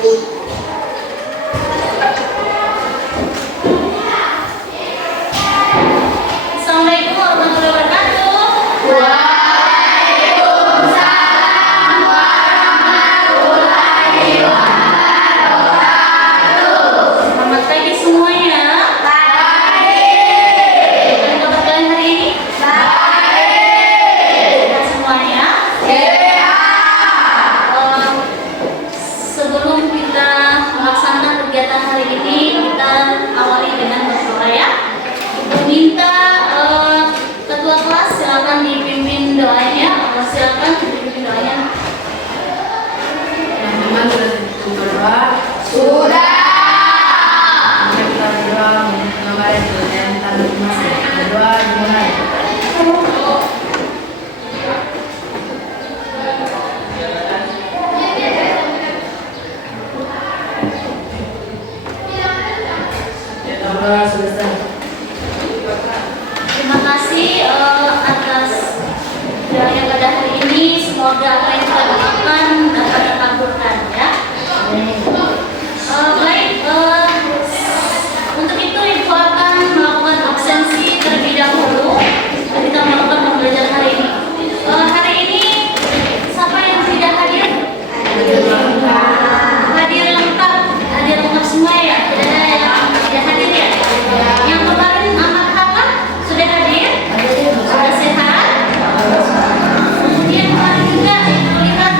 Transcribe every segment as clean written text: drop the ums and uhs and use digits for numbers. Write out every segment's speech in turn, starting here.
Assalamualaikum warahmatullahi wabarakatuh. Selamat pagi semuanya. Bagaimana kabar kalian hari ini? Sehat semuanya? Sebelum kita melaksanakan kegiatan hari ini, kita awali dengan berdoa ya. Meminta ketua kelas silakan dipimpin doanya. Silakan dipimpin doanya. Teman-teman sudah tentu berdoa. Sudah. Kita berdoa mengenai dan tanda masih berdoa dimulai. Berdoa selesai. Terima kasih atas doanya pada hari ini. Semoga apa yang kita doakan dapat dikabulkan ya. Baik, untuk itu Ibu akan melakukan absensi terlebih dahulu. Kita melakukan pembelajaran hari ini. Hari ini siapa yang tidak hadir? Hadir lengkap semua ya. Tidak ada yang tidak hadir ya. Yang kemarin anak kakak sudah hadir, sudah sehat. Kemudian kemarin juga Ibu lihat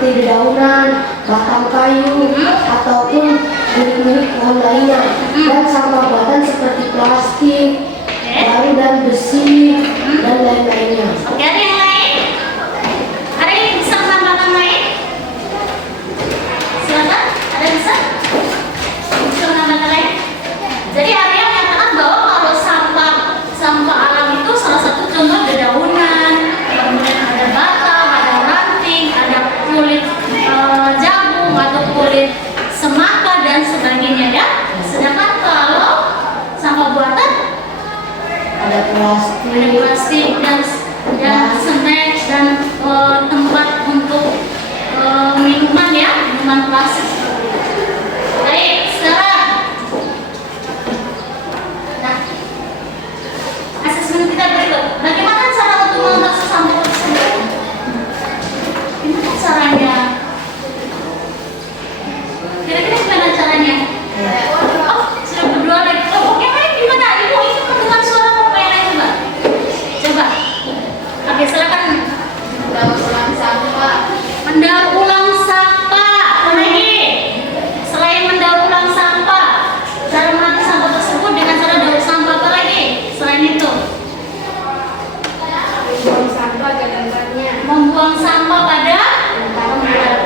seperti dedaunan, batang kayu, ataupun milik-milik pohon lainnya. Dan sampah buatan seperti plastik, baru dan besi, dan lain-lainnya. Oke, ada yang lain? Ada yang bisa menambahkan lain? Silakan, ada yang bisa? Bisa menambahkan lain? Jadi ada yang menyatakan bahwa kalau sampah alam itu salah satu contoh dedaunan, kemudian ada batang, ada ranting, ada kulit jagung atau kulit semangka dan sebagainya ya. Sedangkan kalau sampah buatan Ada plastik dan snack dan tempat untuk minuman ya, minuman plastik seperti itu. Baik, sekarang nah, asesmen kita berikut. Bagaimana cara untuk mengatasi sampah tersebut? Gimana caranya? Kira-kira gimana caranya? Oh, sudah berdua lagi. Oh, oke, baik. Gimana? Ibu ingin mendengar suara apa yang lain coba? Coba. Oke, silakan. Daur ulang sampah. Mendaur ulang sampah. Apa lagi? Selain mendaur ulang sampah, cara mengatasi sampah tersebut dengan cara daur sampah apa lagi? Selain itu, buang sampah ke tempatnya. membuang sampah pada tempat.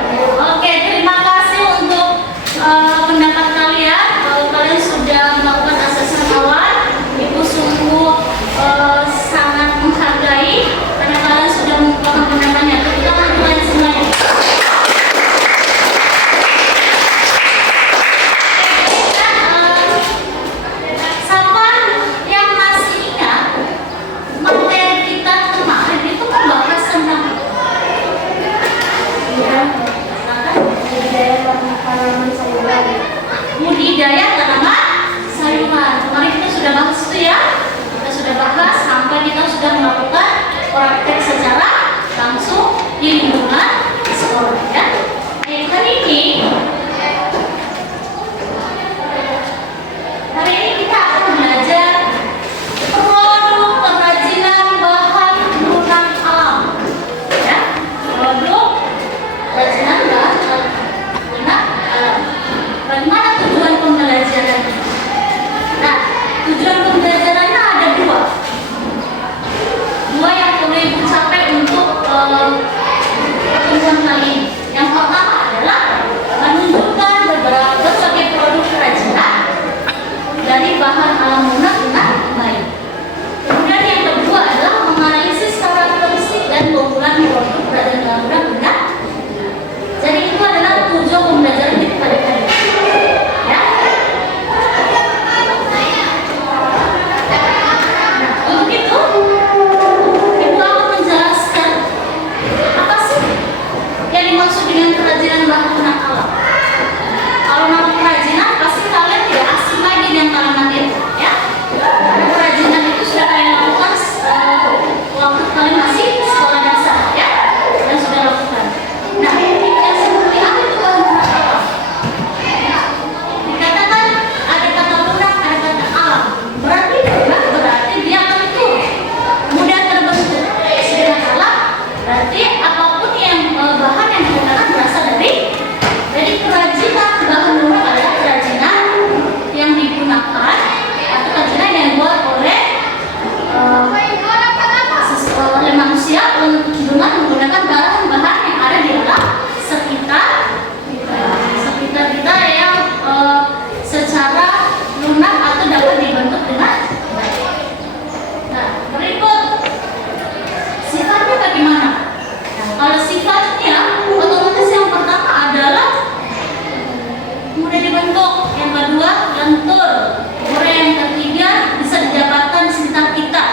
Oke, terima kasih untuk pendapat kalian. Kalian sudah melakukan asesmen awal. Ibu sungguh sangat menghargai karena kalian sudah mengumpulkan pendapatnya. Tepuk tangan untuk kalian semuanya. Sahabat yang masih ingat materi kita kemarin itu membahas tentang budidaya tanaman sayuran. Kemarin kita sudah bahas itu ya. Kita sudah bahas sampai kita sudah melakukan praktek secara langsung di lingkungan sekolah ya. Hari ini kita akan belajar produk kerajinan bahan lunak alam. Ya, produk kerajinan bahan lunak alam. Bagaimana tujuan pembelajaran? Nah, tujuan pembelajarannya ada dua yang perlu ibu capai untuk pertemuan kali ini. Yang pertama adalah menunjukkan berbagai produk kerajinan dari bahan alam lunak dengan baik. Kemudian yang kedua adalah menganalisis karakteristik dan keunggulan produk kerajinan alam lunak dengan. Jadi itu adalah tujuan pembelajaran kita pada kali ini. Ya. Nah, untuk itu ibu akan menjelaskan apa sih yang dimaksud dengan kerajinan bahan lunak alam. Kalau nama kerajinan pasti kalian tidak asing lagi dengan kalimat itu, ya. Karena kerajinan itu sudah kalian lakukan waktu kalian masih sekolah dasar, ya, dan sudah lakukan. Nah, yang seperti apa itu bahan lunak alam? Dikatakan ada kata lunak, ada kata alam. Berarti dia tentu mudah terbentuk. Sedangkan alam berarti apapun yang bahan yang digunakan berasal dari kerajinan. Bahan lunak adalah kerajinan yang digunakan atau kerajinan yang dibuat oleh manusia dengan menggunakan bahan-bahan yang ada di alam sekitar kita yang secara lunak atau dapat dibentuk dengan baik. Nah, berikut sifatnya bagaimana? Nah, kalau sifatnya otomatis yang pertama adalah mudah dibentuk, yang kedua lentur, kemudian yang ketiga bisa didapatkan di sekitar kita.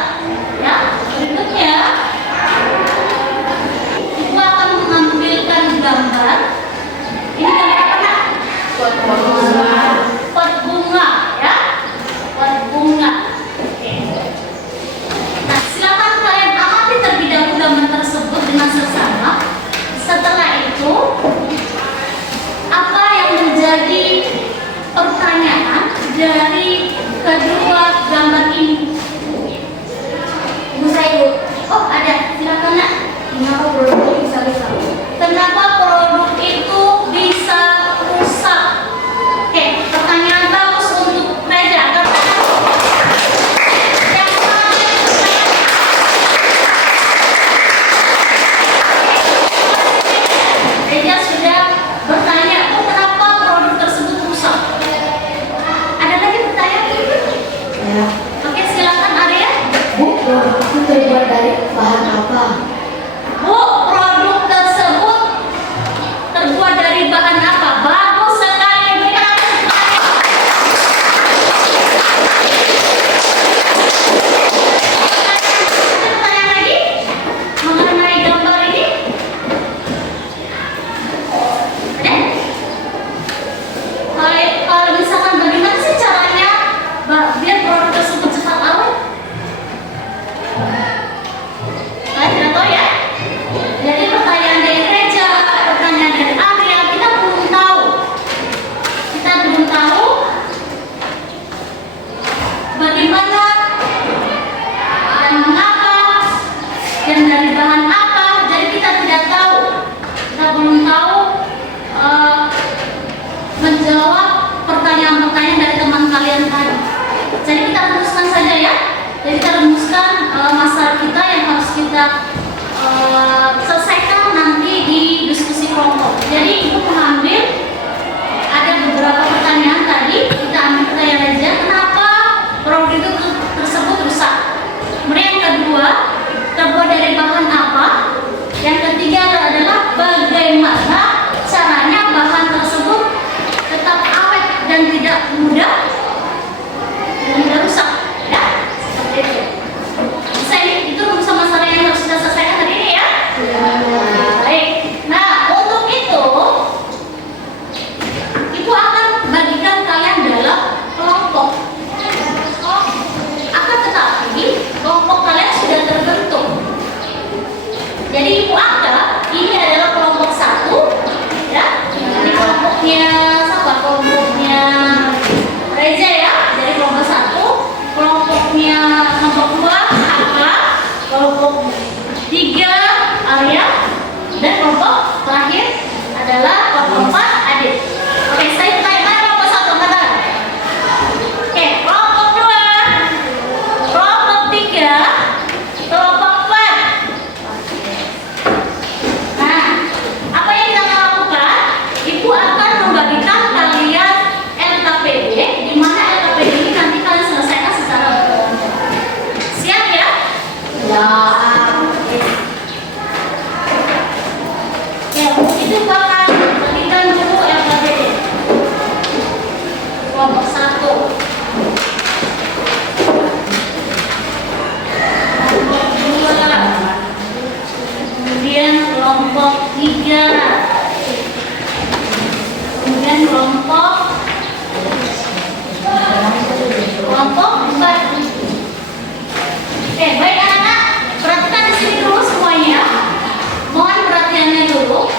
Ya, berikutnya ibu akan menampilkan gambar. Ini gambar apa nak? Pot bunga, ya, pot bunga. Oke. Nah, silakan kalian amati terlebih dahulu gambar tersebut dengan seksama. Setelah itu apa yang menjadi pertanyaan dari kita selesaikan nanti di diskusi kelompok. Jadi ibu mengambil ada beberapa pertanyaan tadi, kita ambil pertanyaan aja. Kenapa produk itu tersebut rusak? Kemudian yang kedua, terbuat dari bahan apa? Yang ketiga adalah bagaimana caranya bahan tersebut tetap awet dan tidak mudah rusak, ya? Seperti itu. Bisa ini, itu rumus masalah yang harus kita selesaikan hari ini ya? Baik. Nah, untuk itu Ibu akan bagikan kalian dalam kelompok. Akan tetapi kelompok kalian sudah terbentuk. Jadi Ibu anggap ini adalah kelompok 1, ya. Ini kelompoknya siapa? Kelompoknya Reza ya. Jadi kelompok 1, kelompoknya kelompok 2 Haka, kelompok 3 Arya, dan kelompok terakhir adalah kelompok 4 Adit. Oke, saya tanya kelompok 1 kata. Oke, kelompok 2, kelompok 3, kelompok 4. Nah, apa yang kita akan lakukan? Ibu akan membagikan kalian LKPD, di mana LKPD ini nanti kalian selesaikan secara berkelompok. Siap ya? Ya. Ya, itu bakal bagikan dulu LKPD. Kelompok 1, kelompok 2, kemudian kelompok 3, kemudian kelompok 4. Oke, baik anak-anak, perhatikan di sini dulu semuanya. Mohon perhatiannya dulu.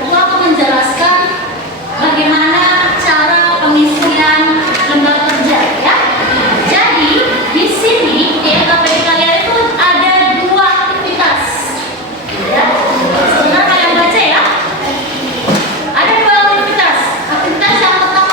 Aku akan menjelaskan bagaimana cara pengisian lembar kerja ya. Jadi di sini di LKPD kalian itu ada 2 aktivitas. Ya. Sebentar kalian baca ya. Ada 2 aktivitas. Aktivitas yang pertama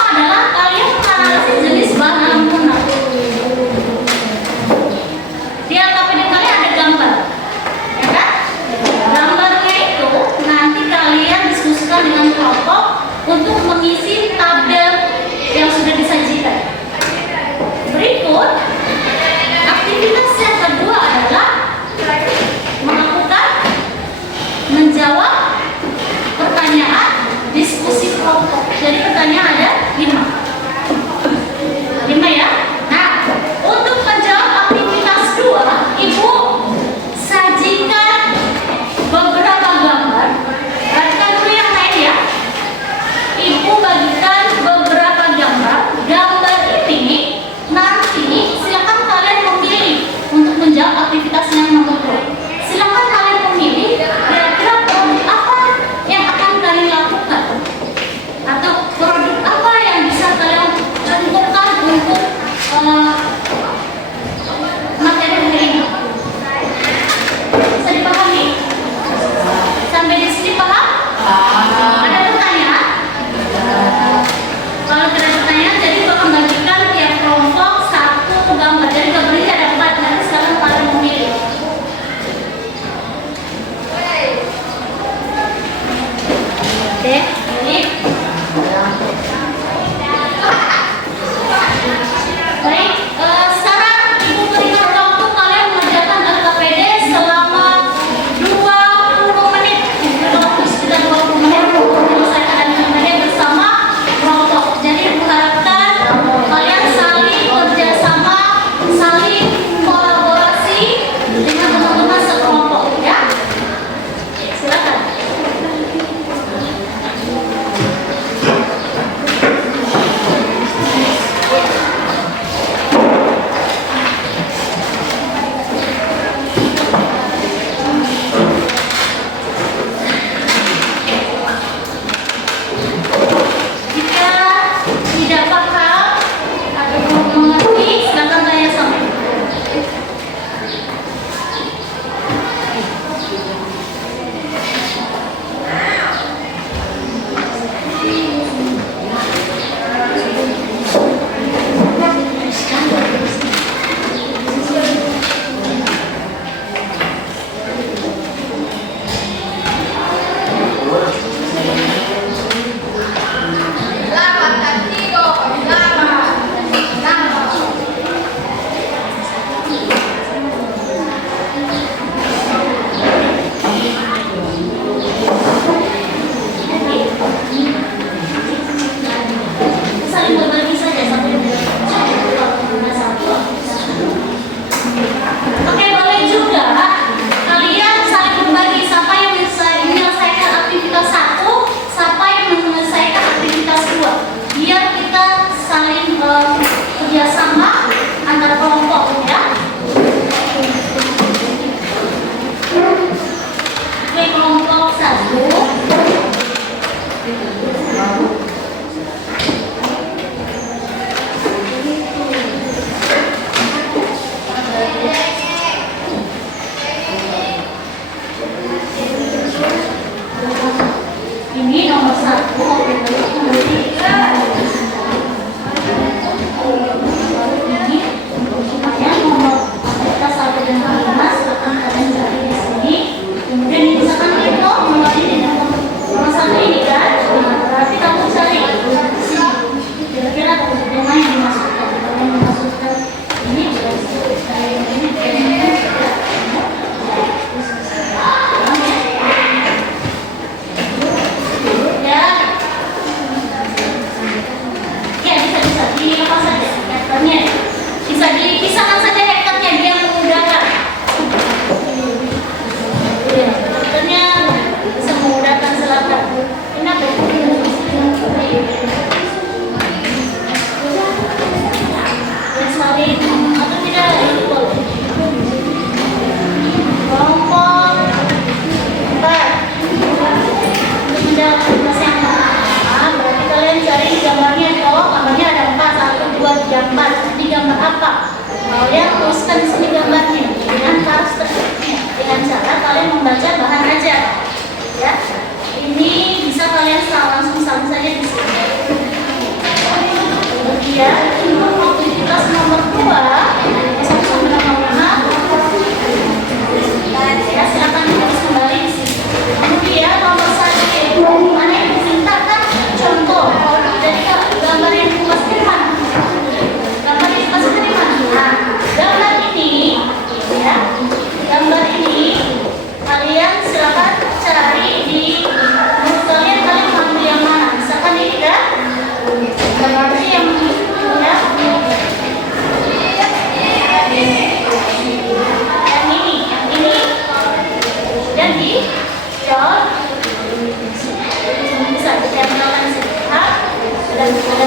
Ini nomor 1. Ini supaya nomor kita 1 dan 5 silakan kalian cari di sini. Kemudian misalkan itu nomor ini nomor 1 ini kan, berarti kamu cari di sini. Kira-kira tema yang dimasukkan, yang dimasukkan ini bisa di apa saja hektarnya, bisa dipisahkan saja hektarnya dia memudahkan. Hektarnya bisa memudahkan silakan. Ini apa? Salin atau tidak itu kelompok 4 untuk mendapatkan tugas yang berarti kalian cari gambarnya toh, gambarnya ada 4, 1, 2, 3, 4. Di gambar apa? Kalian tuliskan di sini gambarnya dengan karakteristiknya dengan cara kalian membaca bahan aja ya. Ini bisa kalian langsung salin saja di sini. Kemudian aktivitas nomor 2 sampai nomor 6 ya, silakan tulis kembali di sini. Kemudian nomor 1 mana yang dimintakan contoh. Jadi gambar yang dikasih di mana? Gambar yang dikasih di mana? Nah, gambar ini ya, gambar ini kalian silakan cari di menurut kalian ambil yang mana? Misalkan ini kan gambar yang bisa ditempelkan di sini dan ada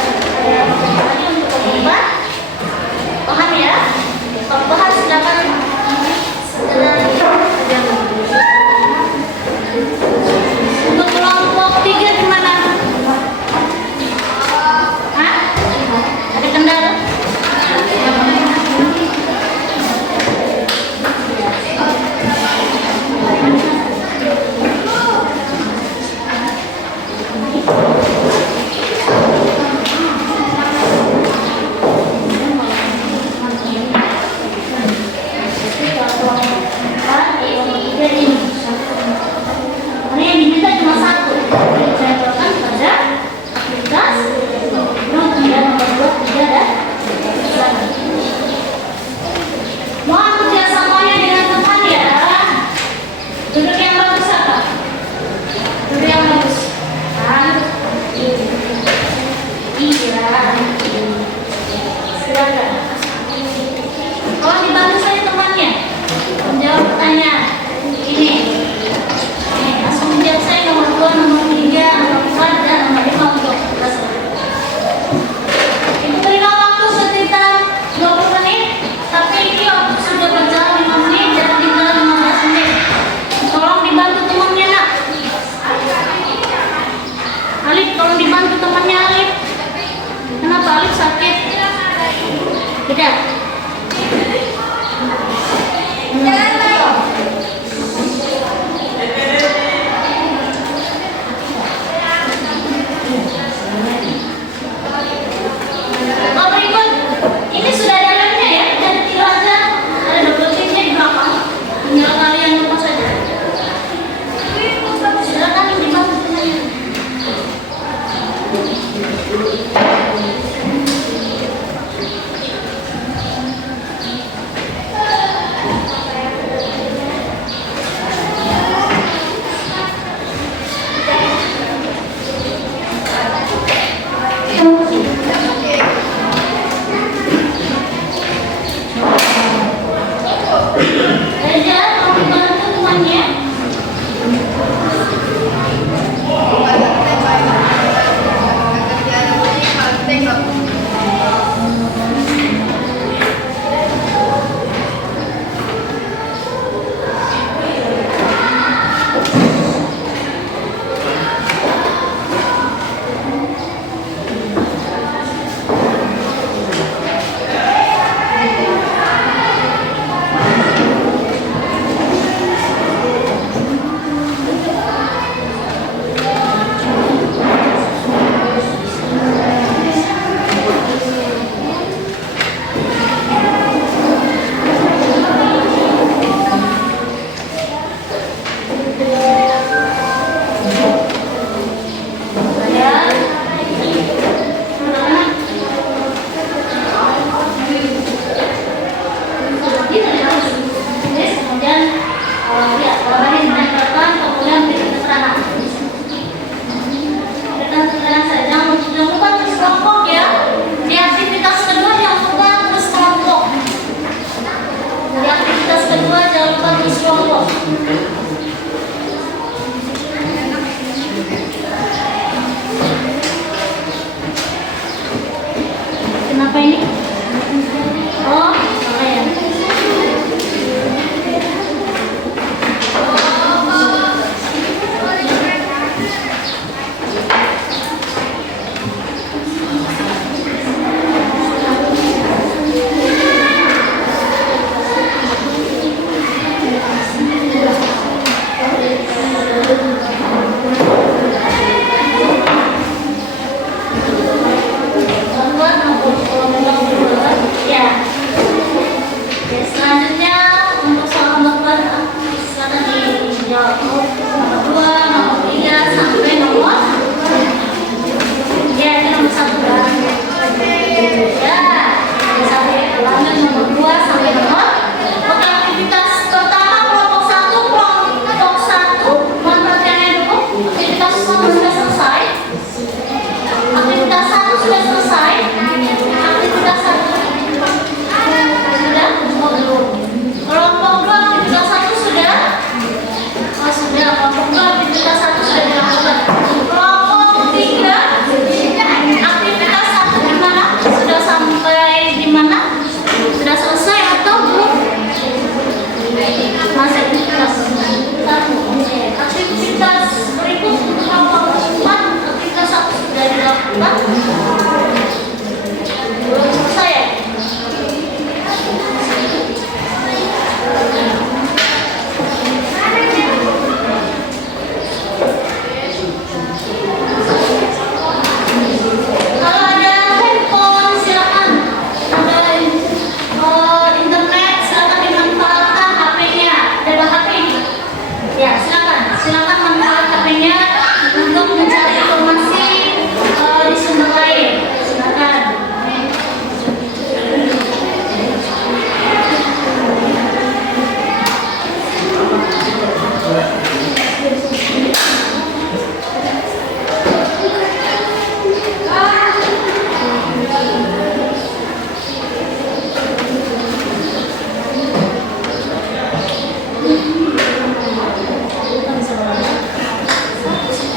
tadi untuk pengubah bahan ya. Kalau bahan silakan segera untuk kelompok 3 gimana? Hah? Ada kendala?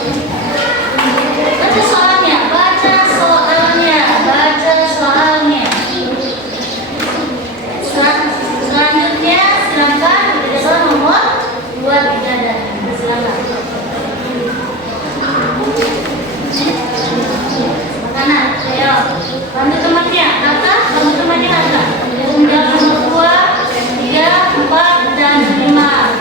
Baca soalnya, baca soalnya, baca soalnya. Selanjutnya silakan jadwal nomor 2 tidak ada. Silakan. Makanan, ayo bantu temannya, kakak bantu temannya kakak. Jadwal nomor 2, 3, 4 dan 5.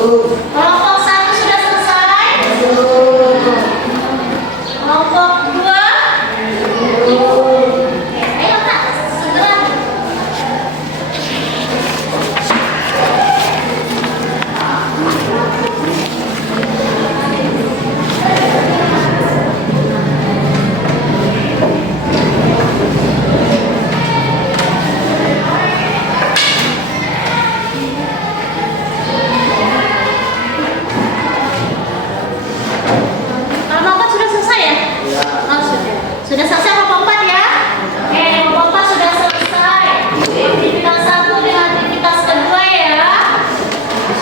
Kelompok 1 sudah selesai? Kelompok 2? Ayo Kak, segera. Kelompok 4 sudah selesai ya? Oh, sudah. Sudah selesai kelompok 4 ya? Oke, kelompok 4 sudah selesai. Aktivitas 1 dengan aktivitas kedua ya.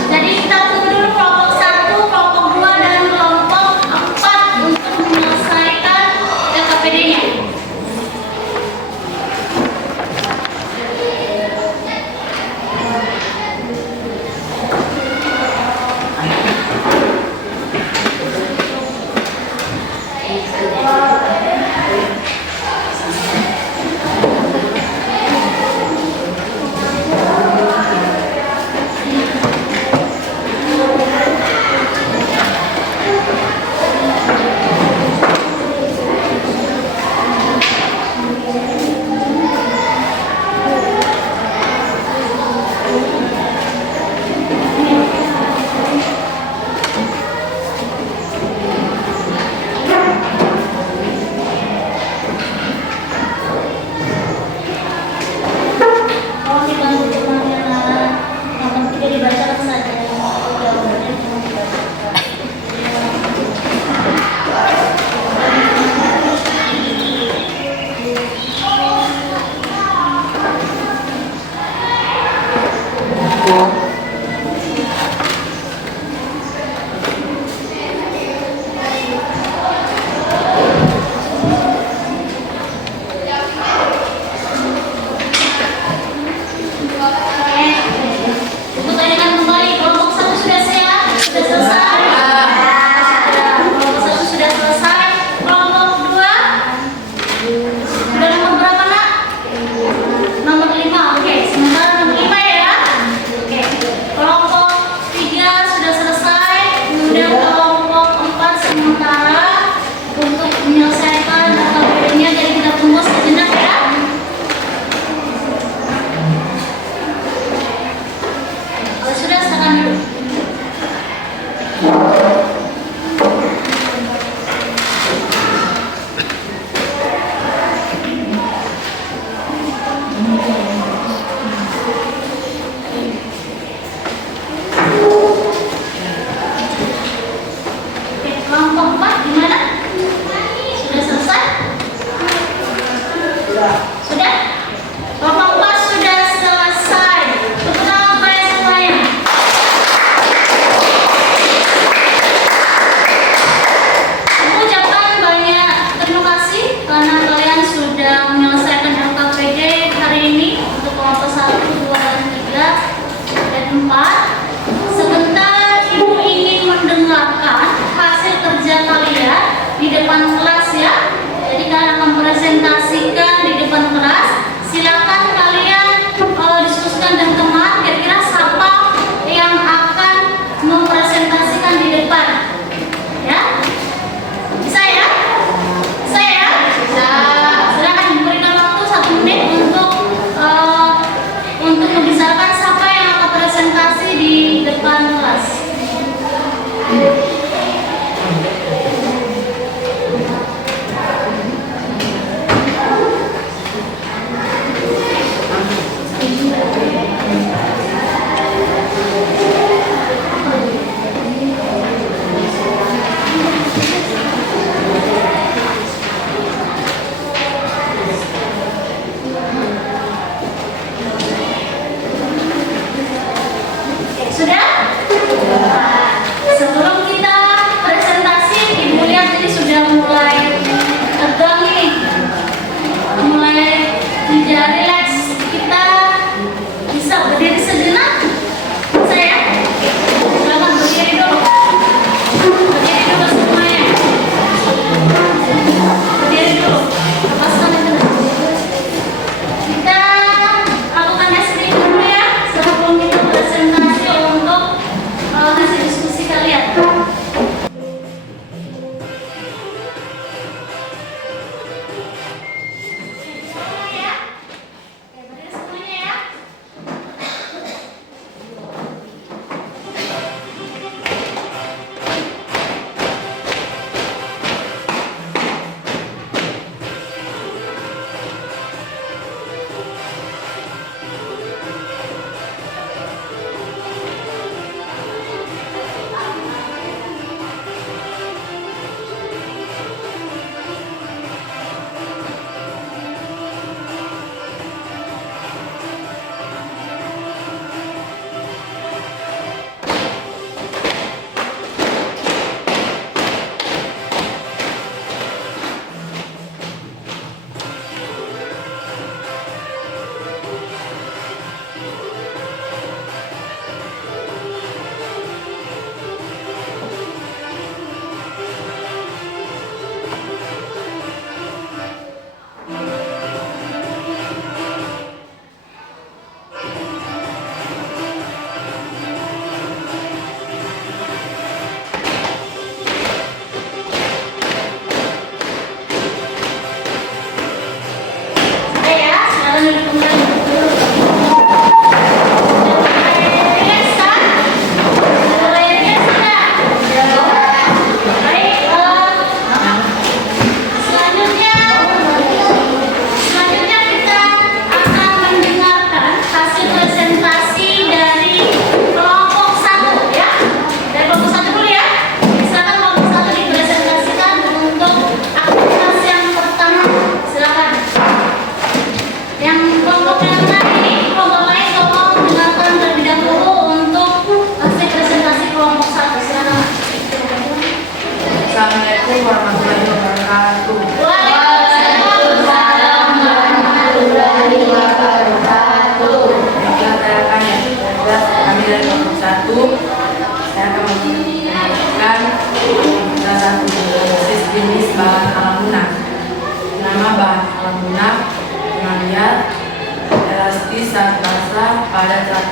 Jadi kita tunggu dulu kelompok 1, kelompok 2 dan kelompok 4 untuk menyelesaikan LKPD-nya. Kalau kita untuk mengenal yang tidak dibacakan saja. Jawabannya cuma dibacakan. Untuk tanyakan kembali, kelompok 1 sudah siap? Sudah selesai? Sudah. Kelompok 1 sudah selesai. Kelompok 2? Sudah nomor berapa nak? Nomor 5, oke. Sementara nomor 5 ya? Oke. Kelompok 3 sudah selesai. Kemudian kelompok 4 sementara untuk menyelesaikan LKPD-nya. Jadi kita tunggu sejenak ya. Kalau sudah silakan dulu. Oke, kelompok 4 gimana? Sudah selesai? Sudah? Kelompok 4 sudah selesai. Tepuk tangan kalian semuanya. Aku ucapkan banyak terima kasih karena kalian sudah menyelesaikan LKPD hari ini untuk kelompok 1, 2, dan 3 dan 4. Sebentar Ibu ingin mendengarkan hasil kerja kalian di depan kelas ya. Jadi kalian akan presentasikan di depan kelas. Silakan kalian diskusikan dengan teman. Kira-kira siapa yang akan mempresentasikan di depan? Ya? Bisa ya? Bisa ya? Bisa. Silakan diberikan waktu 1 menit untuk membicarakan siapa yang akan presentasi di depan kelas. Sudah? Sebelum kita presentasi, Ibu lihat ini sudah mulai tegang nih, mulai tidak rileks. Kita bisa berdiri sejenak. Saya silakan berdiri dulu. Berdiri dulu semuanya. Berdiri dulu. Lepaskan itu. Kita lakukan tes dulu ya sebelum kita presentasi untuk hasil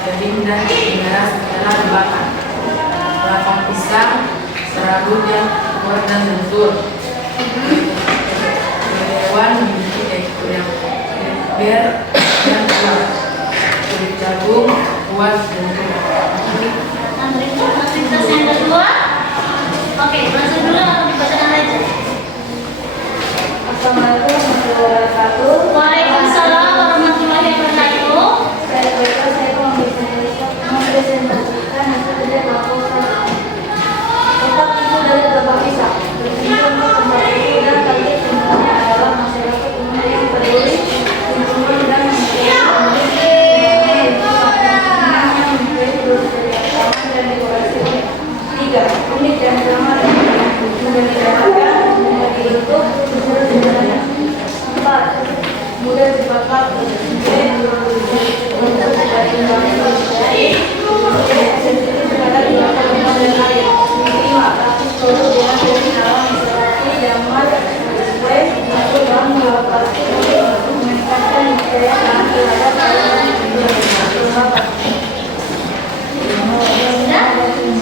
bening dan merah setelah dibakar. Kelapa pisang, serabut yang kuat dan lentur. Hewan memiliki tekstur yang lebar dan kuat. Kulit jagung kuat dan lentur. Nah, berikut aktivitas yang kedua. Oke, langsung dulu atau dibacakan aja. Assalamualaikum warahmatullahi wabarakatuh. Waalaikumsalam warahmatullahi wabarakatuh. Saya mempresentasikan hasil kerja kelompok satu. Tempat itu dari tempat pisah. Berfungsi untuk tempat itu dan target sebenarnya adalah masyarakat umum yang peduli lingkungan dan unik dan ramah mudah didapatkan, mudah dibentuk, empat mudah dibakar, untuk dari sensitif terhadap dibakar lemak dan air. Lima praktis produk dengan dari alam seperti jamur, kue, atau bahan plastik untuk meningkatkan daya tahan terhadap air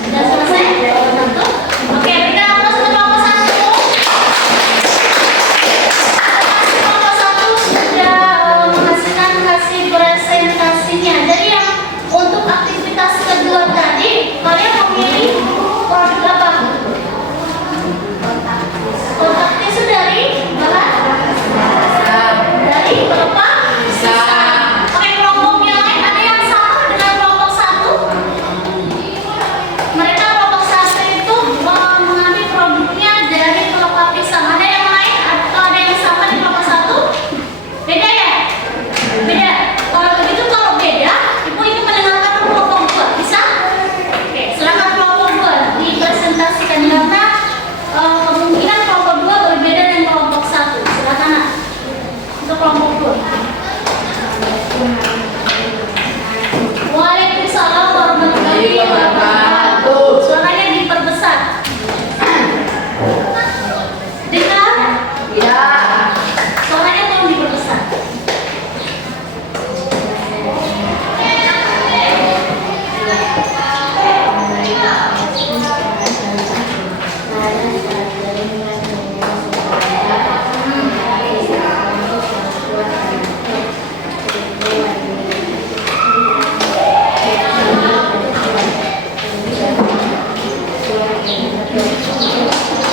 Sudah selesai? Satu. Oke, kita terus ke kelompok satu. Kelompok satu sudah menghasilkan hasil presentasinya. Jadi yang untuk aktivitas kedua tadi, kalian memilih produk apa? Kotak tisu dari bahan? Dari berapa? Oke, kelompok yang lain ada yang sama dengan kelompok satu? Mereka kelompok satu itu mengambil produknya dari kelapa pisang. Ada yang lain atau ada yang sama di kelompok satu? Beda ya? Beda. Kalau begitu kalau beda, ibu ini mendengarkan kelompok dua, bisa? Oke, silakan kelompok dua dipresentasikan karena kemungkinan kelompok dua berbeda dengan kelompok satu. Silakan Nak. Untuk kelompok dua. Waalaikumsalam warahmatullahi wabarakatuh. Suaranya diperbesar. Dengar? Ya. Suaranya tolong diperbesar.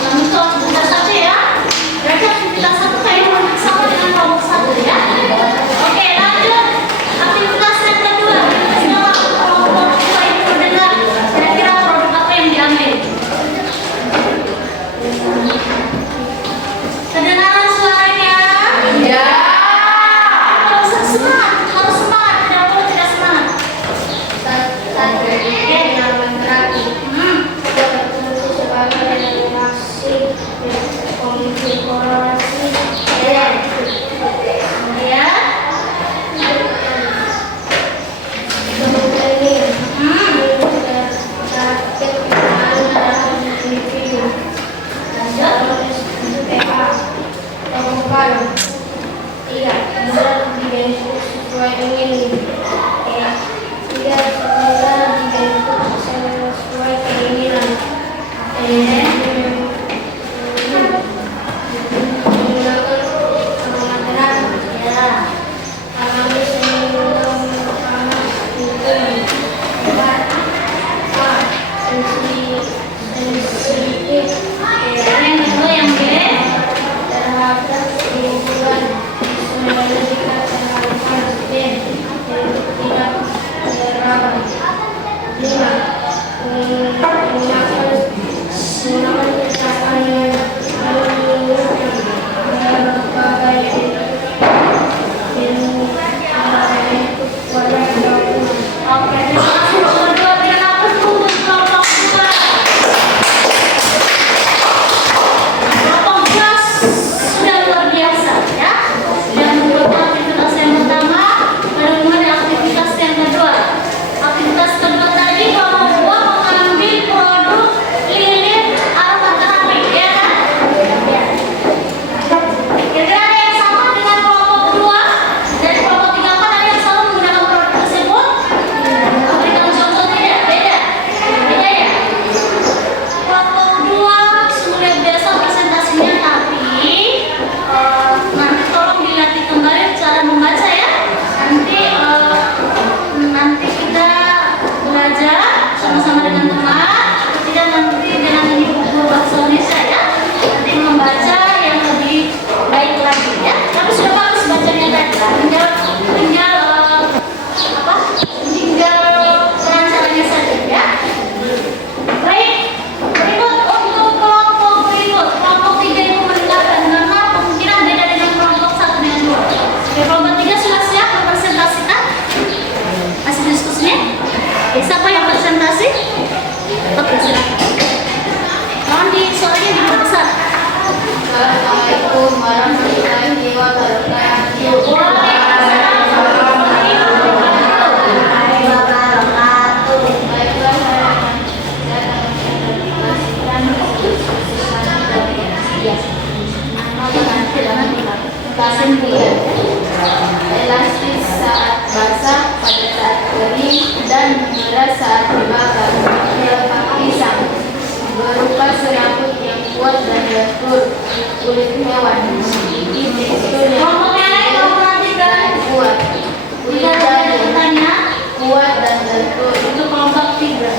Kami tolong sebentar saja ya. Berarti aktivitas satu kayaknya sama dengan kelompok satu ya. Oke, lanjut. Aktivitas yang kedua. Setelah kelompok dua ini mendengar kira-kira produk apa yang diambil. Kedengaran suaranya? Ya. Harus semangat, harus semangat, tidak boleh tidak semangat. Ya. Sesuai ingin. Tiga, dibentuk sesuai keinginan. Menggunakan pengamanan. Ya. Alami sehingga panas hukum. Sensitif Yang kedua yang B. terhadap lingkungan. Sebenarnya jika terhadap sistem tidak terabah. Lima, menggunakan ucapan yang berbagai Oke, terima kasih kelompok dua. Berikan aplaus dulu untuk kelompok dua. Kelompok dua sudah luar biasa ya. Sudah membuat silakan. Mohon di suaranya diperbesar. Assalamualaikum warahmatullahi wabarakatuh. Waalaikumsalam warahmatullahi wabarakatuh. Baiklah, elastis saat basah, pada saat kering, dan mengeras saat dibakar. Pisang berupa serabut yang kuat dan lentur, kulit hewan, gigi tekstur yang Kelompok yang lain mau perhatikan. kuat, kulit Jika ada daging bertanya, kuat dan lentur. untuk kelompok 3.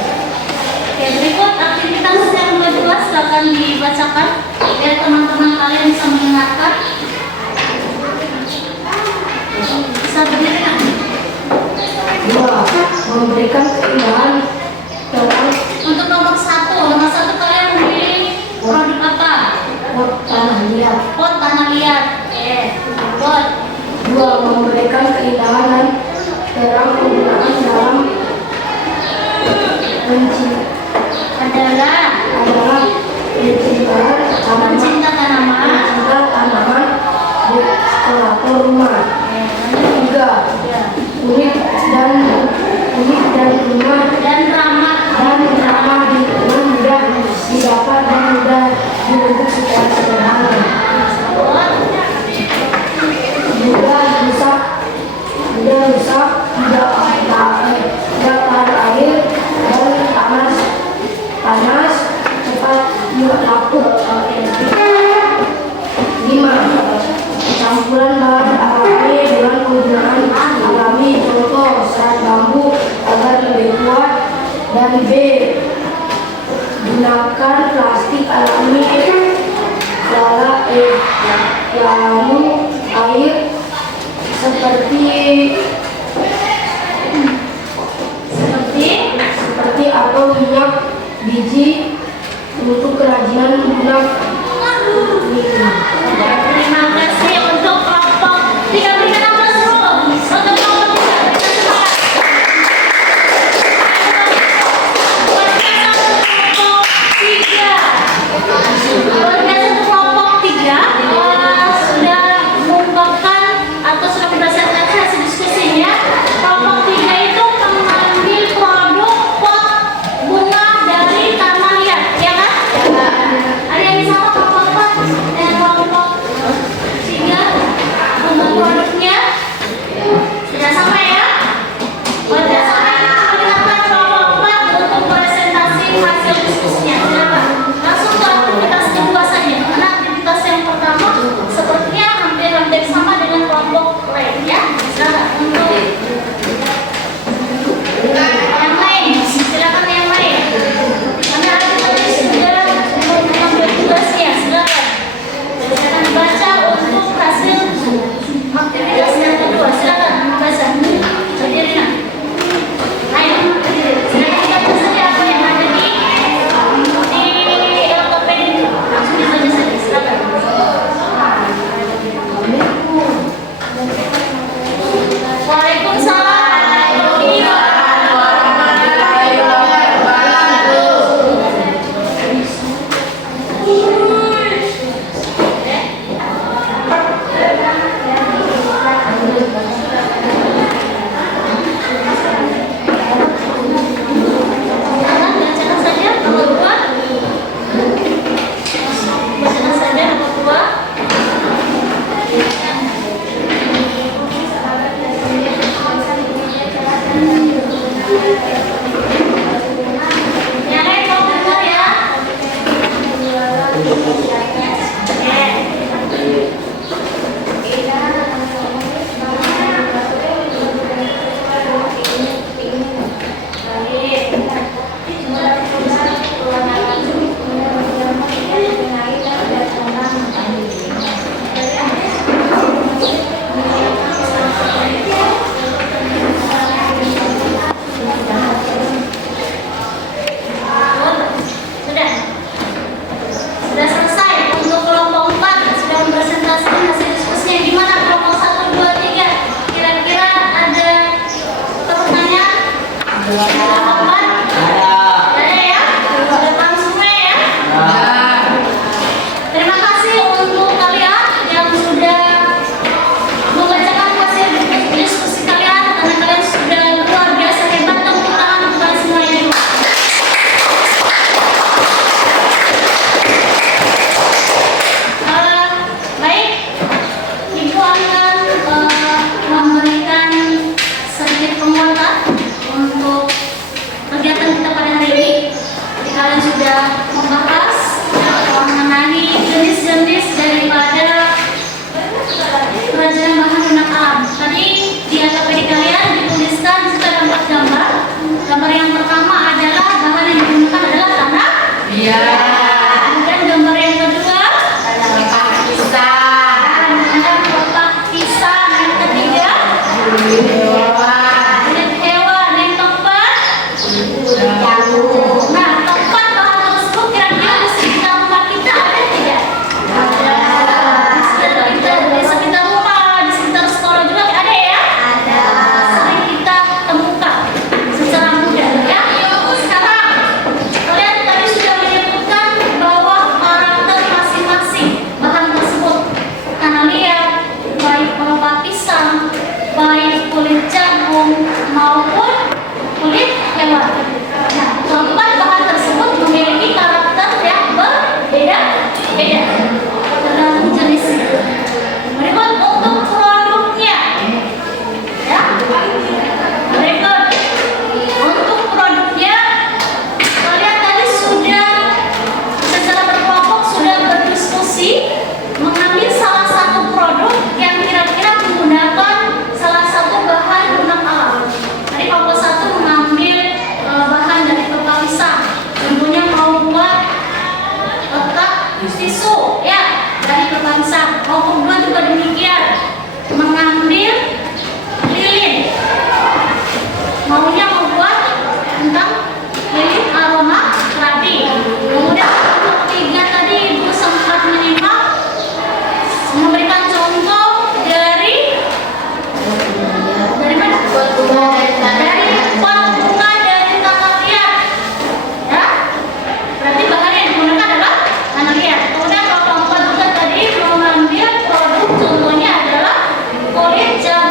Oke, berikut aktivitas yang kedua silakan dibacakan biar teman-teman kalian bisa mendengarkan. Bisa berdiri kan? 2. Memberikan keindahan terang Untuk nomor 1 kalian memilih produk apa? pot tanah liat. Pot tanah liat. Oke, pot. 2. Memberikan keindahan dan terang penggunaan dalam adalah Mencinta tanaman. tanaman di dekorator rumah. 3. Ya. Unik dan rumah Dan ramah. di lingkungan mudah didapat dan mudah dibentuk secara sederhana. Pot. Mudah rusak, tidak tahan air dan panas cepat lapuk. 5. Campuran bahan alami dengan penggunaan alami, contoh serat bambu agar lebih kuat. Dan B. Gunakan plastik alami lalu air seperti atau minyak biji untuk kerajinan lunak. Terima kasih untuk kelompok 3. Berikan aplaus dulu untuk kelompok 3. Berikan semangat. Luar biasa untuk kelompok 3. Luar biasa untuk kelompok 3. Sudah mengungkapkan atau sudah berdasarkan hasil diskusinya, kelompok 3 itu mengambil produk pot bunga dari taman liat, ya kan? Ada yang bisa kelompok 4 dan kelompok 3 untuk produknya sudah sampai ya? Sudah sampai mendengarkan kelompok 4 untuk presentasi hasil diskusinya. Silakan langsung ke aktivitas kedua saja. Karena aktivitas yang pertama sepertinya hampir sama dengan kelompok lain ya. Silakan untuk yang lain. Silakan yang lain. Karena ada tadi sudah mengambil tugasnya. Silakan. Silakan dibaca untuk hasil aktivitas yang kedua. Silakan membaca. Berdiri nak. Ayo. Silakan dibaca saja apa yang ada di sudah membahas mengenai jenis-jenis daripada kerajinan bahan lunak alam. Tadi di AKPD kalian dituliskan juga ada 4 gambar. Gambar yang pertama adalah bahan yang digunakan adalah tanah. Iya. Kemudian gambar yang kedua Lepas pisah. ada kotak pisang. Yang ketiga Kulit hewan. kulit hewan. Yang keempat, Kulit jagung. nah keempat bahan tersebut kira-kira di sekitar rumah kita ada tidak? Ada. Di sekitar rumah, di sekitar sekolah juga ada ya? Ada. Sering kita temukan secara mudah ya. Sekarang kalian tadi sudah menyebutkan bahwa karakter masing-masing bahan tersebut. Karena lihat baik pelepah pisang, baik kulit jagung maupun kulit hewan. Nah, keempat bahan tersebut memiliki karakter yang berbeda-beda tergantung jenisnya. Berikut untuk produknya. Ya. Berikut untuk produknya, kalian tadi sudah secara berkelompok sudah berdiskusi mengambil salah satu produk yang kira-kira menggunakan salah satu bahan lunak alam. Tadi kelompok 1 mengambil bahan dari pelepah pisang. Contohnya mau buat kotak tisu ya dari pelepah pisang. Kelompok 2 juga demikian, mengambil lilin. Maunya membuat tentang lilin aroma terapi. Kemudian untuk 3 tadi Ibu sempat menyimak memberikan contoh dari mana? Dari pot bunga dari tanah liat. Ya. Berarti bahan yang digunakan adalah tanah liat. Kemudian kalau kelompok juga tadi mengambil produk contohnya adalah kulit jagung.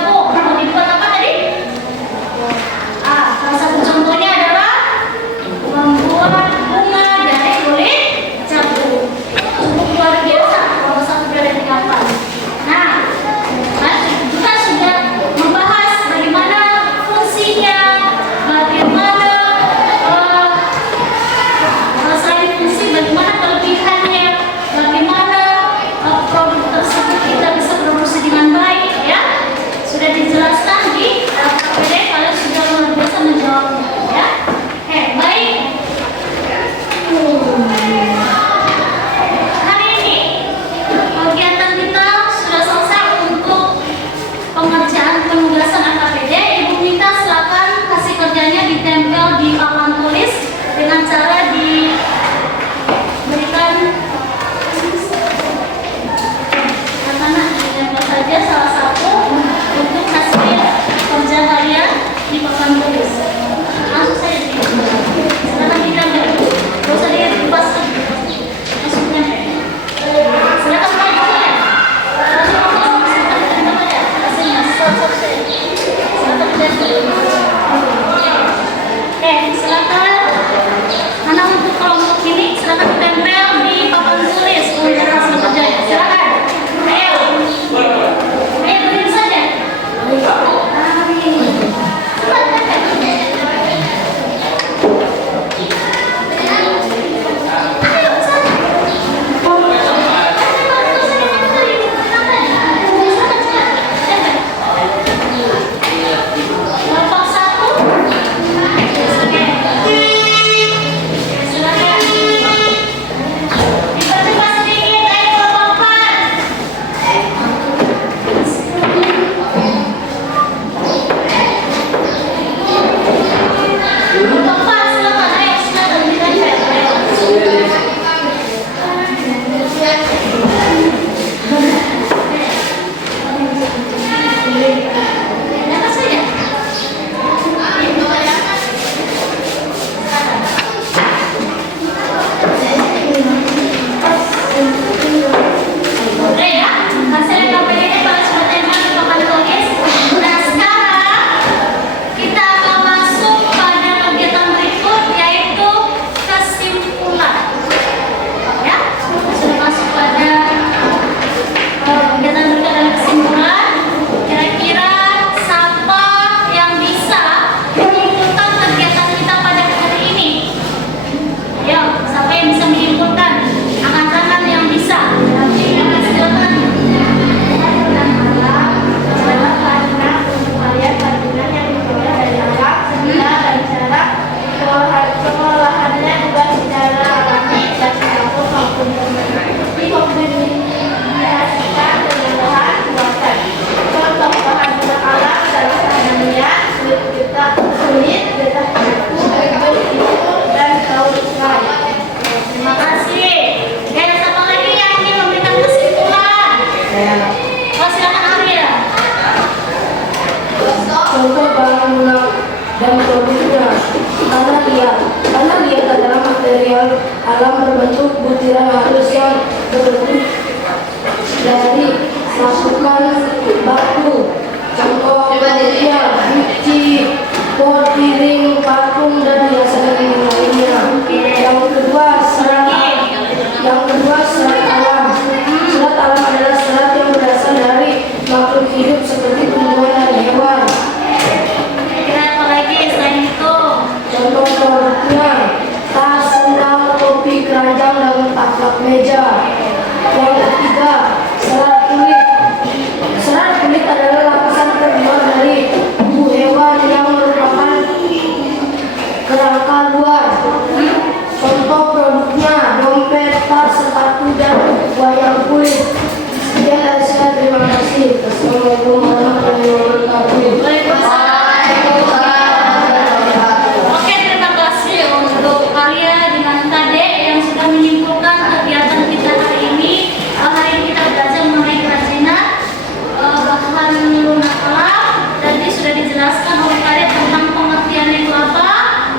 dalam berbentuk butiran halus yang terbentuk dari masukan batu. Contoh produknya biji, pot, piring, parfum, dan hiasan lainnya. Yang kedua, serat alam. Serat alam adalah serat yang berasal dari makhluk hidup seperti tumbuhan dan hewan. Kira apa lagi selain itu? Contoh produknya tas, sendal, topi, keranjang, dan taplak meja. Yang ketiga, serat kulit. Serat kulit adalah lapisan terbuat dari tubuh hewan yang merupakan kerangka luar. Contoh produknya dompet, tas, sepatu, dan wayang kulit. Sekian dari saya, terima kasih. Assalamualaikum warahmatullahi wabarakatuh. Oke, terima kasih untuk karya dengan Kade yang sudah menyimpulkan kegiatan kita hari ini. Hari ini kita belajar mengenai kerajinan bahan lunak alam. Tadi sudah dijelaskan oleh Kade tentang pengertiannya itu apa.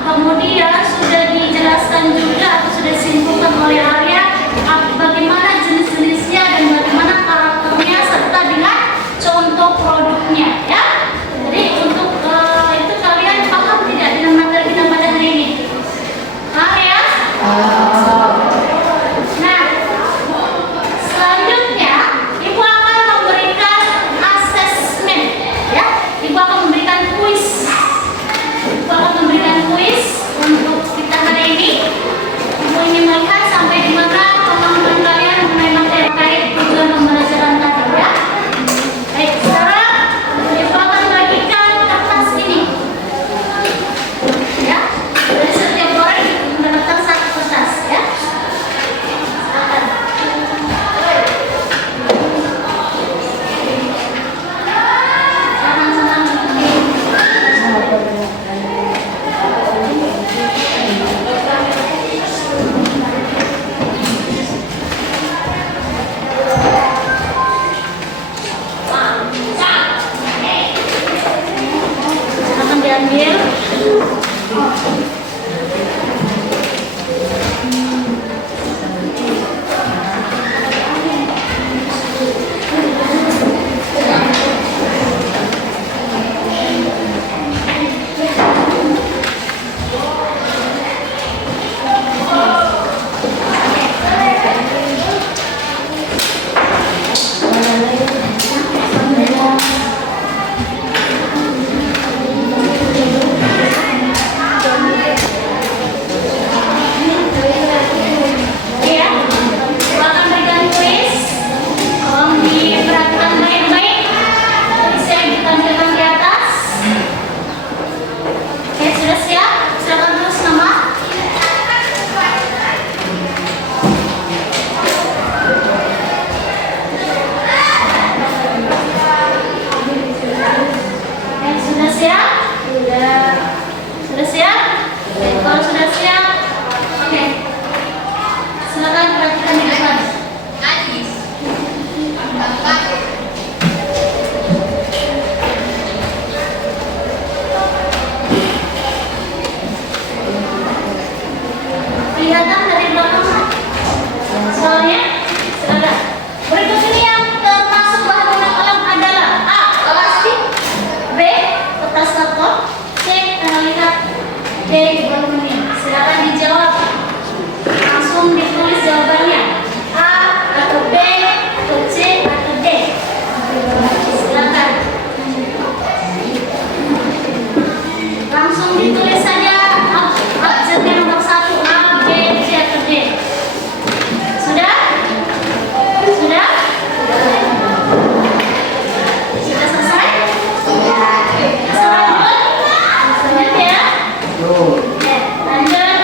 Kemudian sudah dijelaskan juga atau sudah disimpulkan oleh Arya bagaimana jenis-jenisnya dan bagaimana karakternya serta dengan contoh produknya, ya. Jadi untuk itu kalian paham tidak dengan materi kita pada hari ini? Paham ya? Nah, selanjutnya Ibu akan memberikan asesmen, ya. Ibu akan memberikan kuis. Ibu akan memberikan kuis untuk kita hari ini. Ibu ingin melihat sampai di mana kemampuan kalian mengenai materi terkait tujuan pembelajaran tadi, ya. Baik, sekarang Ibu akan bagikan kertas ini, ya. Dari setiap orang mendapatkan satu kertas, ya. Silakan. Silakan diambil. Ya, akan berikan kuis. Tolong diperhatikan baik-baik. Kuisnya ditampilkan di atas. Oke, sudah siap? Silakan tulis nama. Oke, sudah siap? Sudah siap? Oke, kalau sudah siap, oke. Silakan perhatikan di depan. Kelihatan dari belakang? Soalnya, silakan. Berikut ini yang termasuk bahan lunak alam adalah A. Plastik, B. Kertas karton, C. Tanah liat, D. Aluminium. Silakan dijawab. Langsung ditulis jawabannya. A atau B atau C atau D. Silakan. Langsung ditulis saja abjadnya nomor 1 A, B, C atau D. Sudah? Sudah? Sudah selesai? Lanjut ya. Oke, lanjut.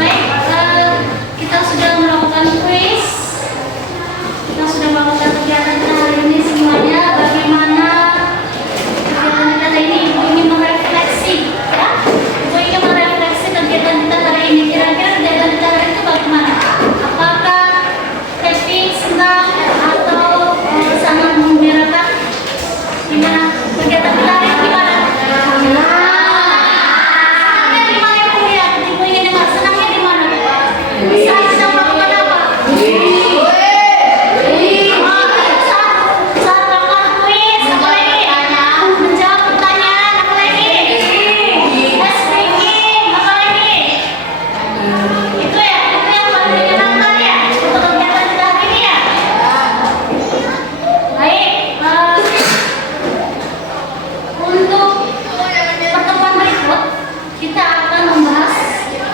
Baik, kita sudah melakukan kuis. Kita sudah melakukan kegiatan kita hari ini semuanya. Bagaimana kegiatan kita hari ini? Ibu ingin merefleksi, ya? Ibu ingin merefleksi kegiatan kita hari ini. Kira-kira kegiatan kita hari itu bagaimana? Apakah happy, senang, atau sangat menggembirakan? Gimana kegiatan kita hari ini? Gimana? Senangnya di mana ibu lihat? Ibu ingin dengar senangnya di mana? Saat kita melakukan apa? Saat melakukan kuis, apa lagi? Menjawab pertanyaan, apa lagi? Speaking, apa lagi? Itu yang paling menyenangkan ya untuk kegiatan kita hari ini ya. Baik, untuk pertemuan berikut kita akan membahas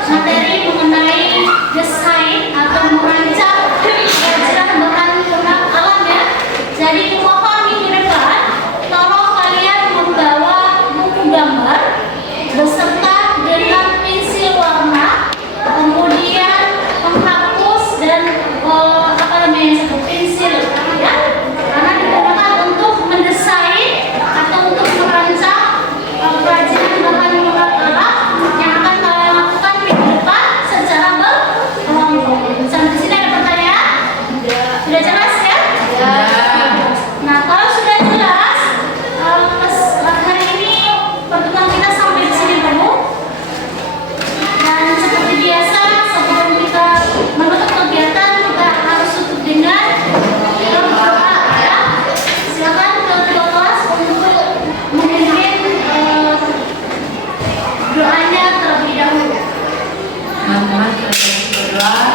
materi mengenai desain atau merancang kerajinan bahan lunak alam ya. Jadi kumohon minggu depan tolong kalian membawa buku gambar beserta dengan pensil warna, kemudian penghapus dan apa namanya pensil ya, karena digunakan untuk mendesain atau untuk merancang kerajinan bahan lunak alam yang akan kalian lakukan minggu depan secara berkelompok. Sampai sini ada pertanyaan? Sudah jelas ya? Nah, kalau sudah jelas, hari ini pertemuan kita sampai di sini dulu. Dan seperti biasa, sebelum kita menutup kegiatan, kita harus tutup dengan berdoa ya. Silakan ketua kelas untuk memimpin doanya terlebih dahulu. Teman-teman kita berdoa.